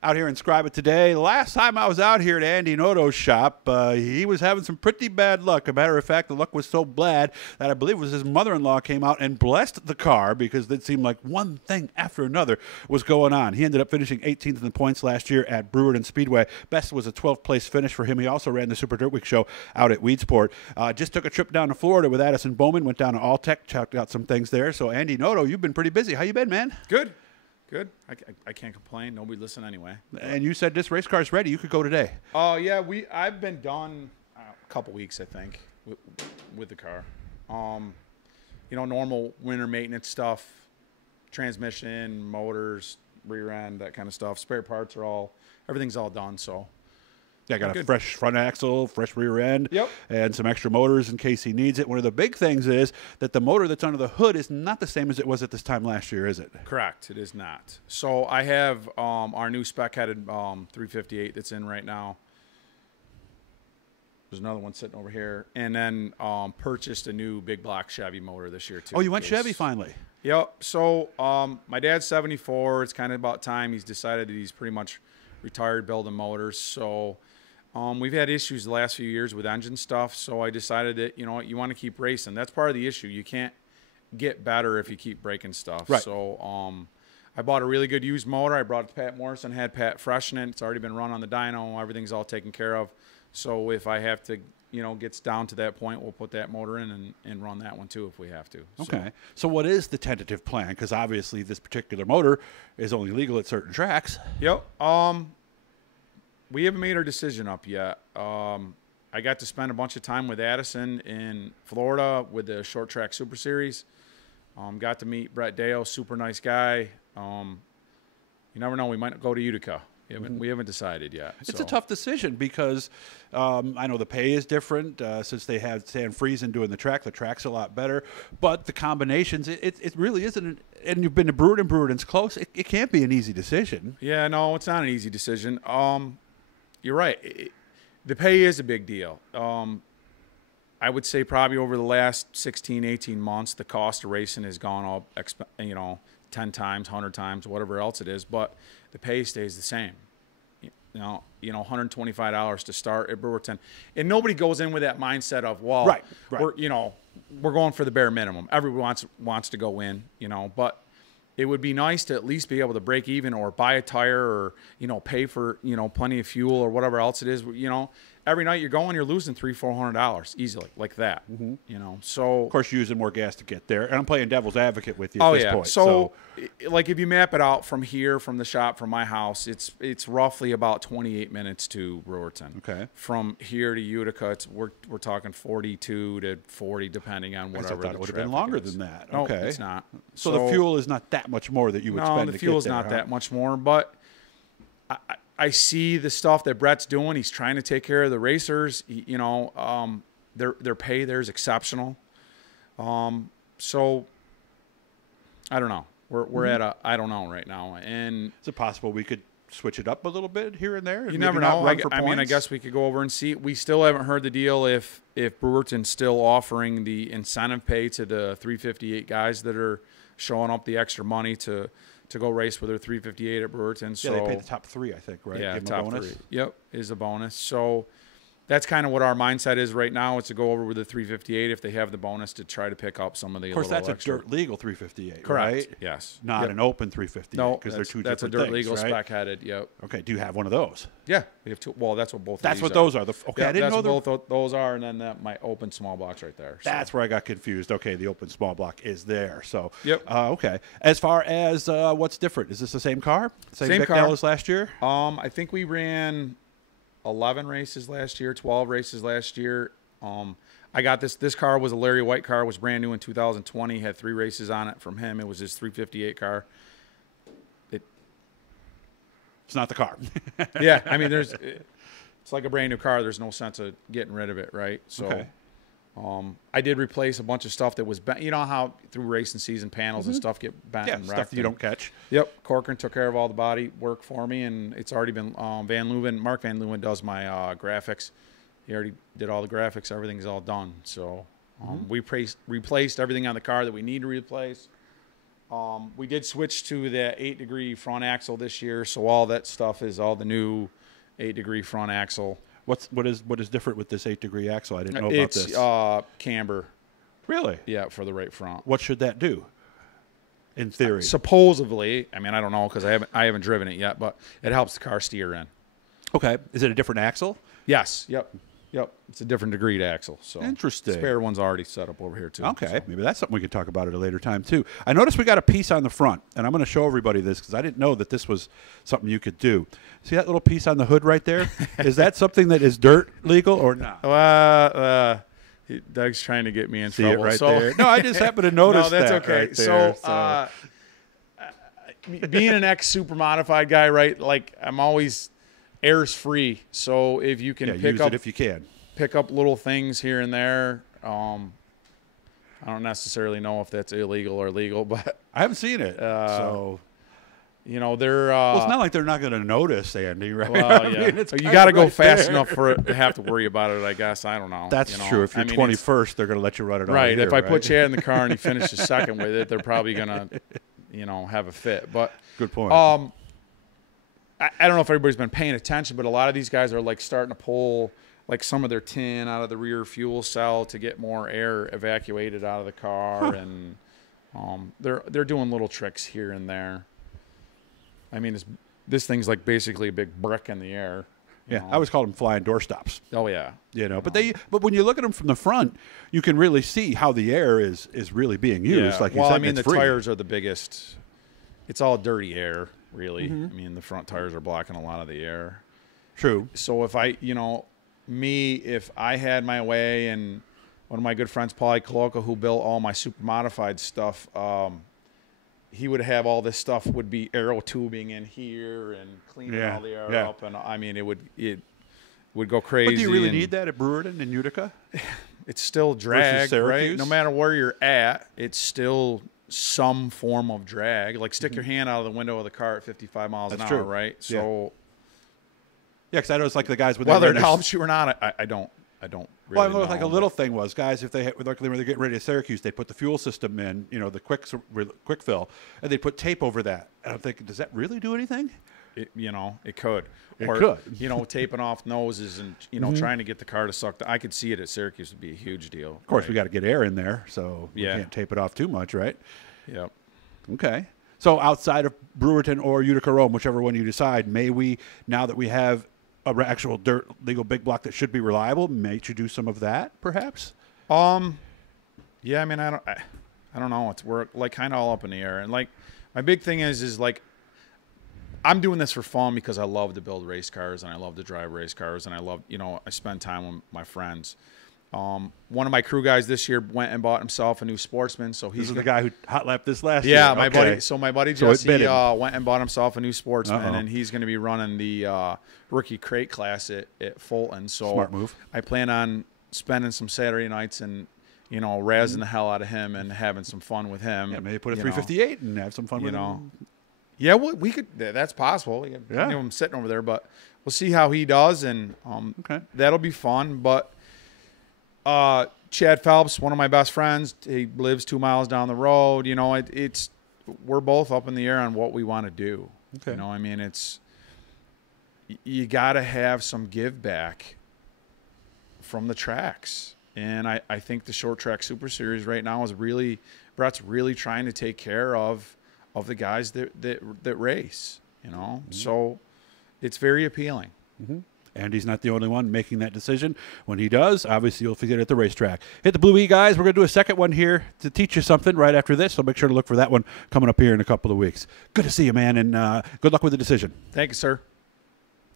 Out here in Scribe today. Last time I was out here at Andy Noto's shop, he was having some pretty bad luck. A matter of fact, the luck was so bad that I believe it was his mother-in-law came out and blessed the car because it seemed like one thing after another was going on. He ended up finishing 18th in the points last year at Brewerton Speedway. Best was a 12th place finish for him. He also ran the Super Dirt Week show out at Weedsport. Just took a trip down to Florida with Addison Bowman, went down to Alltech, checked out some things there. So Andy Noto, you've been pretty busy. How you been, man? Good. Good. I can't complain. Nobody listen anyway. And you said this race car's ready. You could go today. Oh, yeah. I've been done a couple weeks, I think, with the car. Normal winter maintenance stuff, transmission, motors, rear end, that kind of stuff. Spare parts everything's all done, so. Yeah, got a fresh front axle, fresh rear end, yep, and some extra motors in case he needs it. One of the big things is that the motor that's under the hood is not the same as it was at this time last year, is it? Correct. It is not. So I have our new spec-headed 358 that's in right now. There's another one sitting over here. And then purchased a new big block Chevy motor this year, too. Oh, you went Chevy finally? Yep. So my dad's 74. It's kind of about time. He's decided that he's pretty much retired building motors. So we've had issues the last few years with engine stuff. So I decided that, you want to keep racing. That's part of the issue. You can't get better if you keep breaking stuff. Right. So I bought a really good used motor. I brought it to Pat Morrison, had Pat freshen it. It's already been run on the dyno. Everything's all taken care of. So if I have to, gets down to that point, we'll put that motor in and run that one too if we have to. Okay. So what is the tentative plan? Because obviously this particular motor is only legal at certain tracks. Yep. We haven't made our decision up yet. I got to spend a bunch of time with Addison in Florida with the Short Track Super Series. Got to meet Brett Dale, super nice guy. You never know, we might go to Utica. We haven't decided yet. It's a tough decision because I know the pay is different since they have Stan Friesen doing the track. The track's a lot better. But the combinations, it really isn't. And you've been to Brewerton. Brewerton's close. It can't be an easy decision. Yeah, no, it's not an easy decision. You're right. The pay is a big deal. I would say probably over the last 16, 18 months, the cost of racing has gone up, 10 times, 100 times, whatever else it is. But the pay stays the same. $125 to start at Brewerton. And nobody goes in with that mindset of, well, right. we're going for the bare minimum. Everyone wants to go in, but it would be nice to at least be able to break even or buy a tire or, pay for, plenty of fuel or whatever else it is. Every night you're going, you're losing $300-400 easily like that, so. Of course, you're using more gas to get there. And I'm playing devil's advocate with you at this point. So, like if you map it out from here, from the shop, from my house, it's roughly about 28 minutes to Brewerton. Okay. From here to Utica, we're talking 42 to 40, depending on whatever. I thought it would have been longer than that. No, okay. it's not. So the fuel is not that much more that you would spend to get there. No, the fuel's not that much more, but I see the stuff that Brett's doing. He's trying to take care of the racers. Their pay there is exceptional. So I don't know. We're at a I don't know right now. And is it possible we could switch it up a little bit here and there? You never know. I guess we could go over and see. We still haven't heard the deal if Brewerton's still offering the incentive pay to the 358 guys that are showing up the extra money to go race with their 358 at Brewerton. So yeah, they pay the top three, I think, right? Yeah, top three. Yep, is a bonus. So that's kind of what our mindset is right now. It's to go over with the 358 if they have the bonus to try to pick up some of the. Of course, that's extra. a dirt legal 358, correct? Right? Yes. Not an open 358. No, because they're two that's different a dirt things, legal right? spec-headed. Yep. Okay. Do you have one of those? Yeah, we have two. Well, that's what both. That's of what these those are. Okay, I didn't know both those are, and then my open small box right there. So. That's where I got confused. Okay, the open small block is there. So yep. Okay. As far as what's different, is this the same car? Same car car as last year? I think we ran 11 races last year, 12 races last year. I got this car was a Larry White car, was brand new in 2020, had 3 races on it from him. It was his 358 car. It's not the car. Yeah, I mean, it's like a brand new car. There's no sense of getting rid of it, right? So, okay. I did replace a bunch of stuff that was bent. You know how through racing season panels and stuff get bent and wrecked. Stuff you don't catch. Yep, Corcoran took care of all the body work for me, and it's already been Mark Van Leeuwen does my graphics. He already did all the graphics. Everything's all done. So we replaced everything on the car that we need to replace. We did switch to the 8-degree front axle this year, so all that stuff is all the new 8-degree front axle. What is different with this 8-degree axle? I didn't know about this. It's camber. Really? Yeah, for the right front. What should that do? In theory, Supposedly, I mean, I don't know because I haven't driven it yet, but it helps the car steer in. okay. Is it a different axle? Yes. Yep. It's a different degreed axle. So Interesting. Spare one's already set up over here too. Okay, so. maybe that's something we could talk about at a later time too. I noticed we got a piece on the front, and I'm going to show everybody this because I didn't know that this was something you could do. See that little piece on the hood right there? Is that something that is dirt legal or not? Doug's trying to get me in See trouble. it right so, there? No, I just happened to notice no, that's that okay. right there, Being an ex-super modified guy, right? Like I'm always air's free. So if you can use it if you can. pick up little things here and there. I don't necessarily know if that's illegal or legal, but I haven't seen it, so they're. well, it's not like they're not going to notice, Andy, right? Well, yeah. It's you got to go right fast there. enough for it to have to worry about it. I guess I don't know. That's true. If you're 21st, they're going to let you run it right. Here, If I right? put Chad in the car and he finishes second with it, they're probably going to, have a fit. But good point. I don't know if everybody's been paying attention, but a lot of these guys are like starting to pull like some of their tin out of the rear fuel cell to get more air evacuated out of the car, and they're doing little tricks here and there. I mean, this thing's like basically a big brick in the air. Yeah, I always call them flying doorstops. Oh yeah, but when you look at them from the front, you can really see how the air is really being used. Yeah. Like you well, said, I mean, the it's free. tires are the biggest. It's all dirty air, really. I mean, the front tires are blocking a lot of the air. True. So if if I had my way, and one of my good friends, Paulie Coloca, who built all my super modified stuff, he would have all this stuff would be aero tubing in here and cleaning all the air up, and I mean it would go crazy. But do you really need that at Brewerton and Utica? It's still drag, right? Syracuse? No matter where you're at, it's still some form of drag. Like stick your hand out of the window of the car at 55 miles an hour, right? So yeah, because I know it's like the guys with whether it helps you or not, I don't really well, I know know. like a little thing was guys if they had, like when they're getting ready to Syracuse, they put the fuel system in, the quick fill, and they put tape over that. And I'm thinking, does that really do anything? It could. It could. Taping off noses and trying to get the car to suck. I could see it at Syracuse would be a huge deal. Of course, we got to get air in there, so we can't tape it off too much, right? Yep. Okay. So outside of Brewerton or Utica Rome, whichever one you decide, may we, now that we have an actual dirt legal big block that should be reliable, may you do some of that, perhaps? Yeah, I mean, I don't know. We're like kind of all up in the air, and like my big thing is like I'm doing this for fun because I love to build race cars and I love to drive race cars and I love I spend time with my friends. One of my crew guys this year went and bought himself a new Sportsman, so he's the guy who hot lapped this last year. Yeah, my buddy. So my buddy Jesse went and bought himself a new Sportsman, and he's going to be running the rookie crate class at Fulton. So smart move. I plan on spending some Saturday nights and razzing the hell out of him and having some fun with him. Yeah, maybe put a 358 and have some fun with him. Yeah, we could. That's possible. We could, him sitting over there, but we'll see how he does, and that'll be fun. But Chad Phelps, one of my best friends, he lives 2 miles down the road. We're both up in the air on what we want to do. Okay. I mean, you got to have some give back from the tracks, and I think the short track Super Series right now is Brett's really trying to take care of the guys that race, so it's very appealing. Mm-hmm. And he's not the only one making that decision. When he does, obviously you'll forget it at the racetrack. Hit the Blue E, guys. We're going to do a second one here to teach you something right after this, so make sure to look for that one coming up here in a couple of weeks. Good to see you, man, and good luck with the decision. Thank you, sir.